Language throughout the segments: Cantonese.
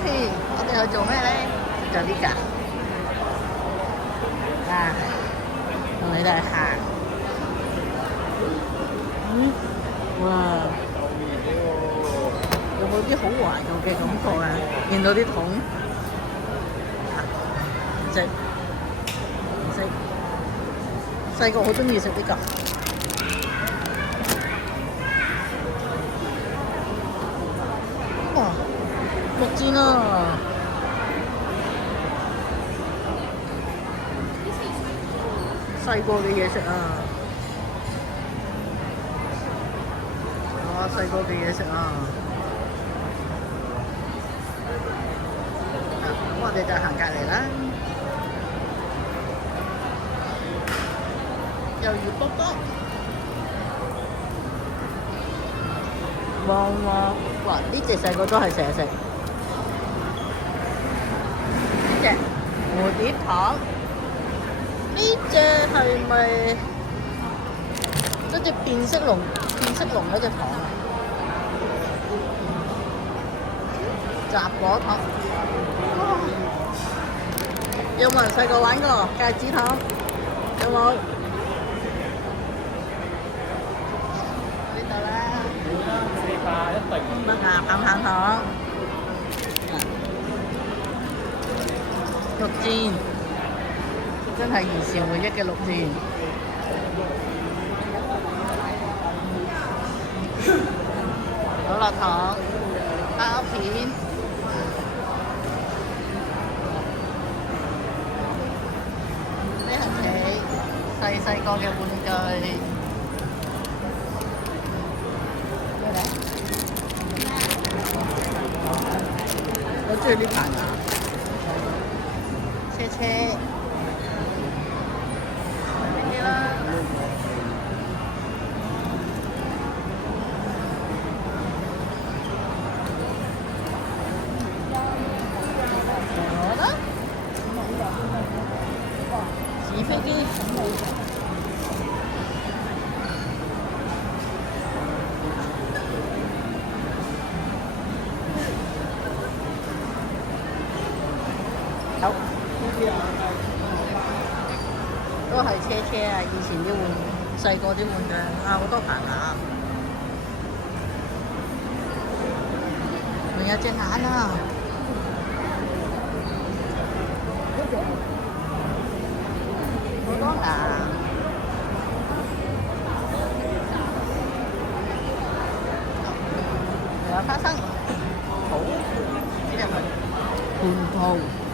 Happy，我哋去做咩咧？就呢㗎。啊，同你哋行。哇！有冇啲好懷舊嘅感覺啊？見到啲桶，唔食唔食。細個好中意食呢個。哇！木煎啊！細個嘅嘢食啊！哇！細個嘅嘢食啊！咁我哋就行隔離啦。魷魚卜卜，哇！呢隻細個都係成日食。呢隻蝴蝶糖，呢隻係咪嗰隻變色龍嗰隻糖啊？雜果糖，有冇人細個玩過戒指糖？有冇？呢度啦，400一定得啊！棒棒糖，綠箭，真係兒時回憶嘅綠箭。可樂糖、包片。細個嘅玩具，我中意呢排牙，車車，呢啲啦，我啦，紙飛機。好，都係車車啊！以前啲細個啲玩具啊，好多棚牙，仲有隻眼啊！好多牙，仲有花生，好，呢隻係罐頭。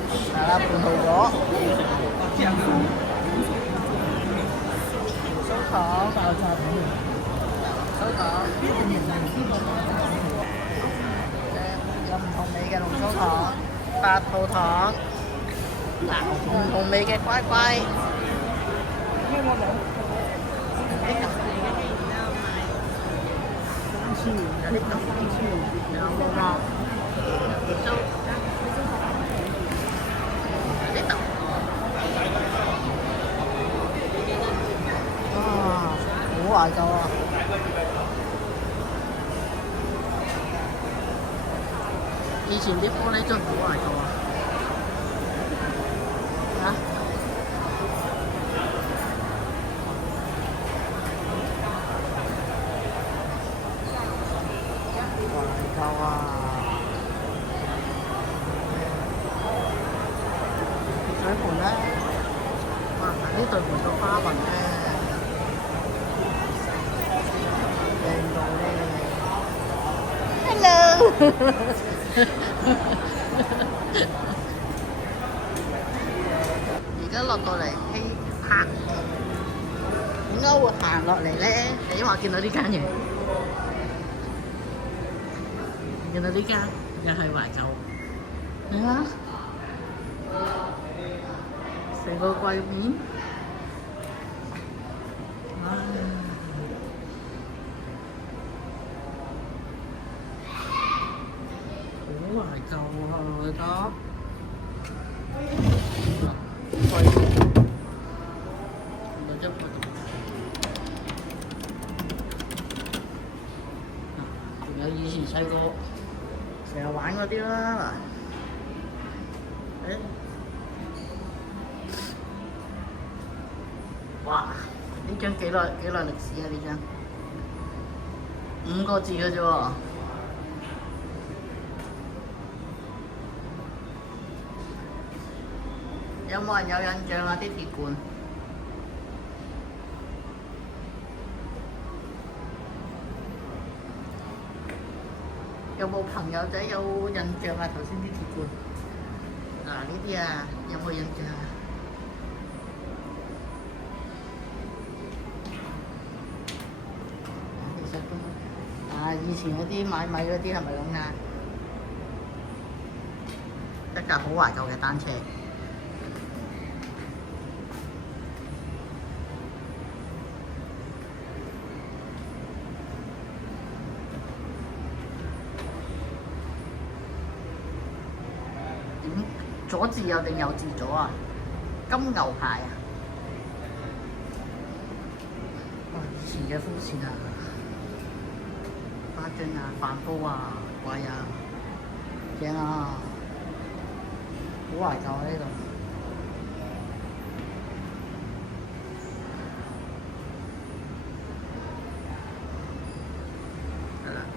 係啦，半途咗，酥糖，酥糖，有唔同味嘅龍鬚糖、白兔糖，嗱唔同味嘅乖乖，有啲咁，有冇？好懷舊啊！以前啲玻璃樽好懷舊啊！嚇？懷舊啊！水盆咧，哇！呢對盆個花紋咧〜Hello 而家落到嚟希柏，點解會行落嚟咧？係因為我見到呢間嘢，見到呢間又係懷舊，你睇下，成個櫃面，好懷舊啊！我覺得。仲有以前細個成日玩嗰啲啦，誒，哇！呢張幾耐歷史啊？呢張5個字嘅啫喎。有冇人有印象啊？啲鐵罐有冇朋友仔有印象啊？頭先啲鐵罐嗱呢啲啊，有冇印象啊？其實都以前嗰啲買米嗰啲係咪咁啊？一架好懷舊嘅單車。左字右定右字左啊？金牛牌啊！哇！以前嘅風扇啊，花樽啊，飯煲啊，貴啊，正啊，好懷舊啊呢度。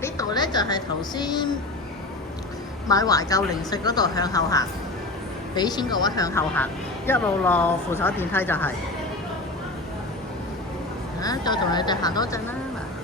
呢度咧就係頭先買懷舊零食嗰度向後行。俾錢嗰位向後行，一路落扶手電梯就係、再同你哋行多陣啦嗱。